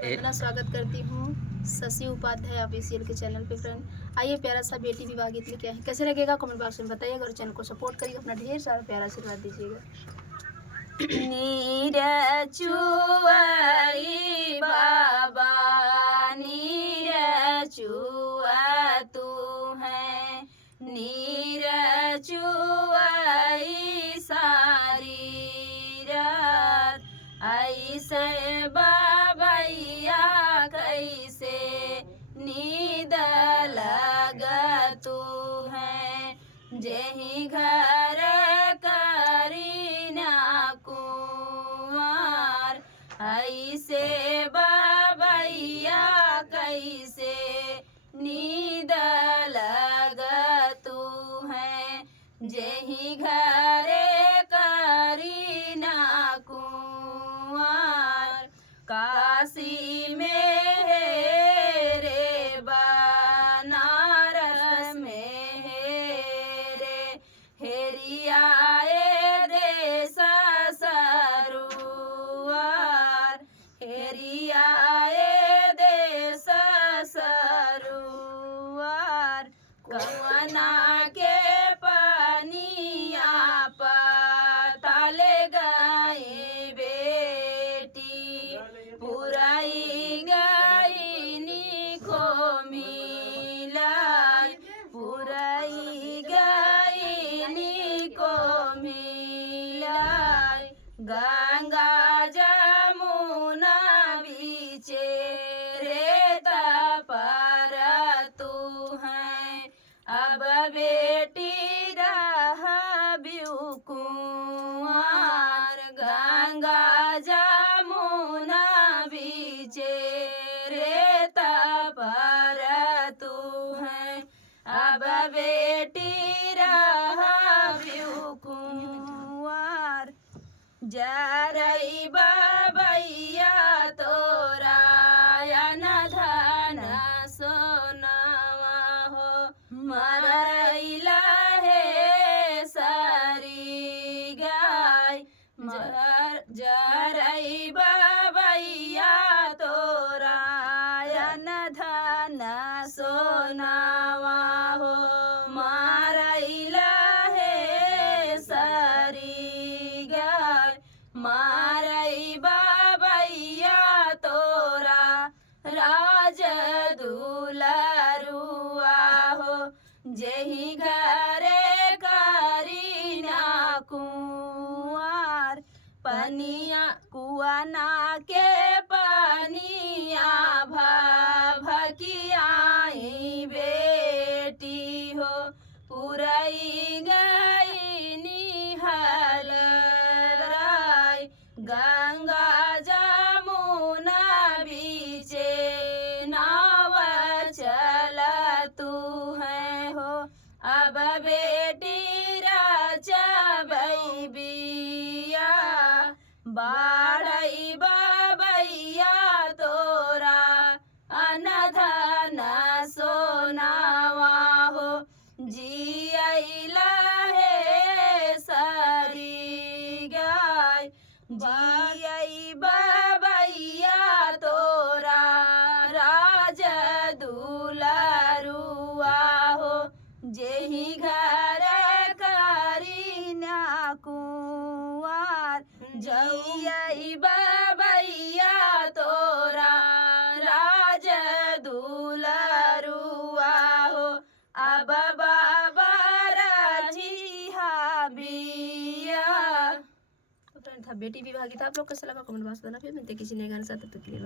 वंदना स्वागत करती हूँ शशि उपाध्याय ऑफिशियल के चैनल पे। फ्रेंड आइए प्यारा सा बेटी विवाह गीत लेके आए। कैसे लगेगा कमेंट बॉक्स में बताइएगा और चैनल को सपोर्ट करिएगा, अपना ढेर सारा प्यारा आशीर्वाद दीजिएगा। नीर चुआई बाबा नीर चुआ तू है, नीर चुआई सारी रात ऐसे बाबैया कैसे नींद लग तू है, जेही घर करीना कुंवर ऐसे बाबैया कैसे नींद लग तू है, जेही घरे करीना कुंवर। काशी में है रे बनारस में है रे हेरियाए देश सरुआर, हेरियाए देश सरुआर। कवना के पनिया पाताल गई बेटी, पुराई गई को मिलाई, पुराई गई को मिलाई। गंगा जमुना बीचे रेत पर तू है, अब बेटी रह कुंवर। गंगा जमुना बीचे रेत पर तू है, अब बेटी रह कुंवर। जरई बाबैया तोरा न धन सोनावा हो, मरैला है सारी गाय। जरई बाबैया तोरा न धन सोनावा हो, मरैला है सारी गाय। मारई बाबैया तोरा राज दुलरुआ हो, जेही घरे करीना कुंवर। पनिया कुआना के पनिया भकियाई बेटी हो, पुरई गई निहर राय। गंगा जमुना बीचे नाव चल तू है हो, अब बेटी रचबई बिया। बाड़ई बाबैया तोरा अनधन सोनावा हो, जियला है सारी गाय। जियई बाबैया तोरा राज दुलरुआ हो, जेही घर करीना कुंवर। जियई बाबैया तोरा राज दुलरुआ हो, अब बाबा राजिहा बिया। तो फ्रेंड था बेटी विवाह गीत, आप लोग कैसा लगा कमेंट बॉक्स में बताना। फिर मिलते किसी नए गाने साथ, तब तक के लिए